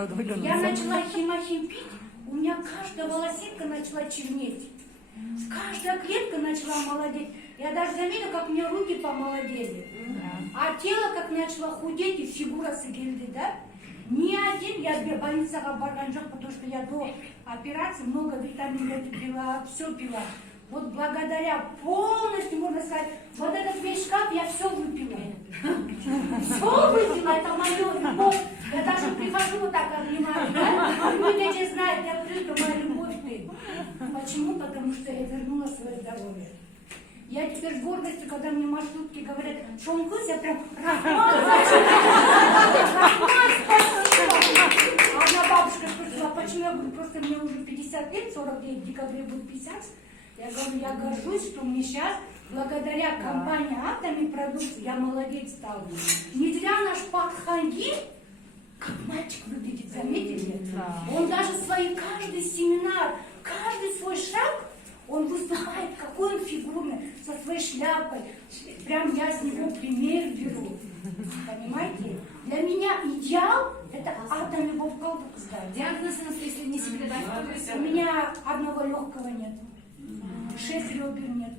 Я начала химохим пить, у меня каждая волосинка начала чернеть. Каждая клетка начала молодеть. Я даже заметила, как у меня руки помолодели. А тело как начало худеть, и фигура сгильды, да? Ни один, я в больницах оборганжах, потому что я до операции много витаминов пила, все пила. Вот благодаря полностью, можно сказать, вот этот весь шкаф я все выпила. Все выпила, это мое любовь. Я даже прихожу вот так обнимаю, да? Люди эти знают, я говорю, это моя любовь ты. Почему? Потому что я вернула свое здоровье. Я теперь с гордостью, когда мне маршрутки говорят, что он вкус, я прям Рахман, а одна бабушка спросила, почему? Я говорю, просто мне уже 50 лет, 49, в декабре будет 50. Я говорю, я горжусь, что мне сейчас, благодаря компании Атоми продукции, я молодец стал. Не зря наш Патханги, как мальчик выглядит, заметили? Он даже свои, каждый семинар, каждый свой шаг, он выступает, какой он фигурный, со своей шляпой. Прям я с него пример беру. Понимаете? Для меня идеал – это Атоми Бобков сдать. Диагноз, если не секрет, у меня одного легкого нет. 6 ребер нет.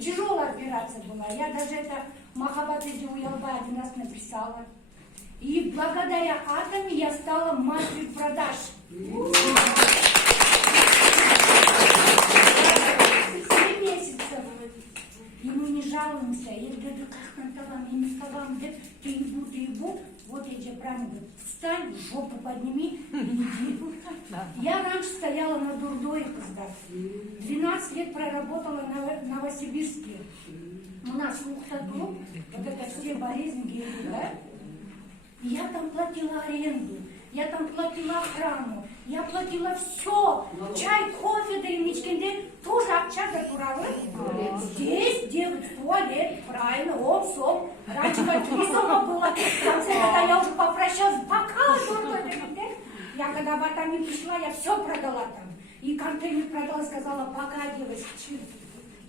Тяжелая операция была. Я даже это Махаббат Уялба один раз написала. И благодаря Атоми я стала мастером продаж. 7 месяцев. И мы не жалуемся. Я говорю, как на талам, я не сказала, ты ебу. Вот я тебе правильно говорю, встань, жопу подними и иди. Я раньше стояла на дурдое, 12 лет проработала в Новосибирске. У нас Ухтаду, вот это все болезни, гейры, да? И я там платила аренду, я там платила охрану, я платила все. Чай, кофе, дымнички, тоже акча туравы. Здесь делают туалет, правильно, все. Раньше как рисовка была, в конце, когда я уже попрощалась, пока, я когда в Атоми пришла, я все продала там. И контейнер продала, сказала, пока, девочки.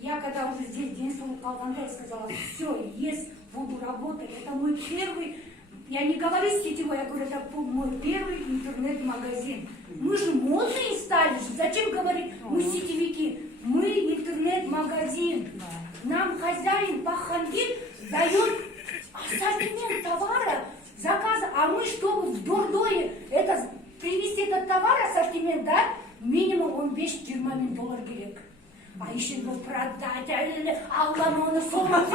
Я когда уже здесь день Калганда, я сказала, все, есть, буду работать. Это мой первый, я не говорю сетевой, я говорю, это мой первый интернет-магазин. Мы же модные стали, зачем говорить, мы сетевики, мы интернет-магазин. Нам хозяин Пахангир дает ассортимент товара, заказа, а мы, чтобы в Дордое это, привезти этот товар, ассортимент, да, минимум он весит $20 керек. А еще его продать, Аллану сома,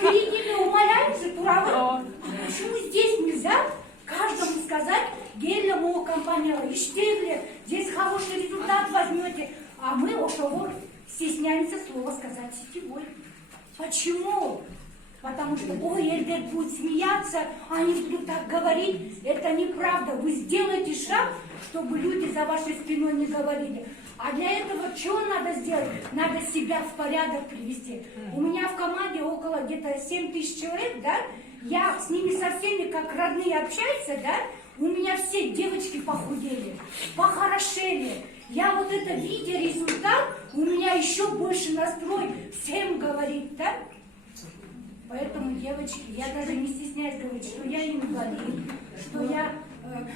перейдите, умоляемся, туравы. Почему здесь нельзя каждому сказать, гель-мова компания, иштегли, здесь хороший результат возьмете, а мы, ошовор, стесняемся слова сказать сетевой. Почему? Потому что, ой, Эльдер будет смеяться, они будут так говорить. Это неправда. Вы сделаете шаг, чтобы люди за вашей спиной не говорили. А для этого что надо сделать? Надо себя в порядок привести. У меня в команде около где-то 7000 человек, да? Я с ними со всеми как родные общаются, да? У меня все девочки похудели, похорошели. Я вот это, видя результат, у меня еще больше настрой всем говорить, да? Поэтому, девочки, я даже не стесняюсь говорить, что я инвалид, что я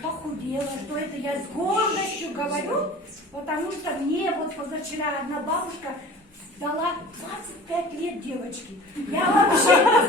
похудела, что это я с гордостью говорю, потому что мне вот позавчера одна бабушка дала 25 лет девочки. Я вообще не